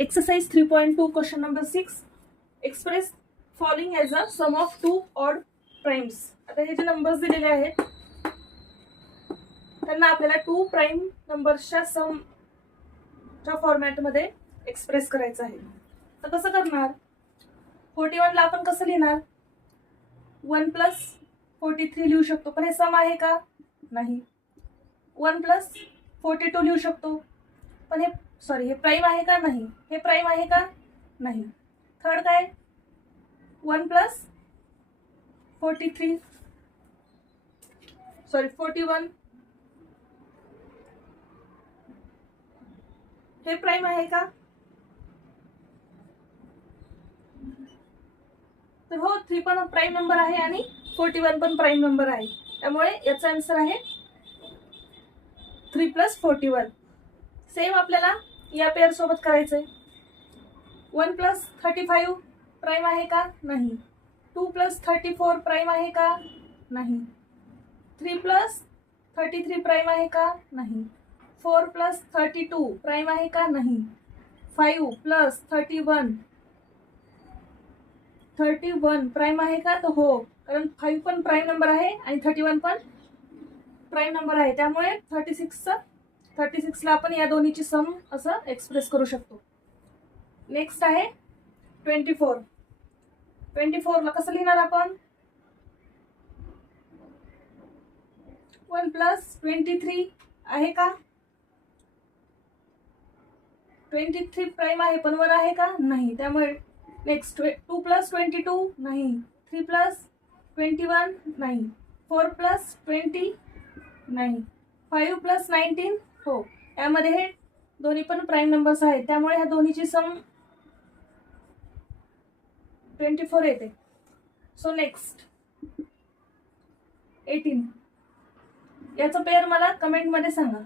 Exercise 3.2 question number 6. Express following as a sum of two odd primes. आता हे जे numbers दिलेले आहेत त्यांना आपल्याला टू प्राइम नंबर्सच्या समच्या फॉर्मॅटमध्ये एक्सप्रेस करायचं आहे. तर कसं करणार? 41 ला आपण कसं लिहिणार? 1 प्लस 43 लिहू शकतो, पण हे सम आहे का? नाही. 1 प्लस 42 लिहू शकतो, पण हे प्राइम आहे का? नाही. हे प्राइम आहे का? नाही. थर्ड काय? 1 प्लस 41 हे प्राइम आहे का? तर हो, 3 पण प्राइम नंबर आहे आणि 41 पण प्राइम नंबर आहे. त्यामुळे याचा आन्सर आहे 3 प्लस 41. सेम आपल्याला या पेअर सोबत करायचंय. 1 प्लस 35 प्राइम आहे का? नाही. 2 प्लस 34 प्राइम आहे का? नाही. 3 प्लस 33 प्राइम आहे का? नाही. 4 प्लस 32 प्राइम आहे का? नाही. 5 प्लस 31 प्राइम आहे का? तर हो, कारण 5 पण प्राइम नंबर आहे आणि 31 पण प्राइम नंबर आहे. त्यामुळे 36 ला आपण या दोन्हीची सम असं एक्सप्रेस करू शकतो. नेक्स्ट आहे 24. 24 ला कसं लिहिणार आपण? 1 प्लस 23 आहे का? 23 प्राइम आहे, पण 1 आहे का? नाही. त्यामुळे नेक्स्ट 2 प्लस 22 नाही. 3 प्लस 21 नाही. 4 प्लस 20 नाही. 5 प्लस 19 हो. यामध्ये हे दोन्ही पण प्राइम नंबर्स आहेत, त्यामुळे ह्या दोन्हीची सम 24 येते. So next 18. याचं पेअर मला कमेंट मध्ये सांगा.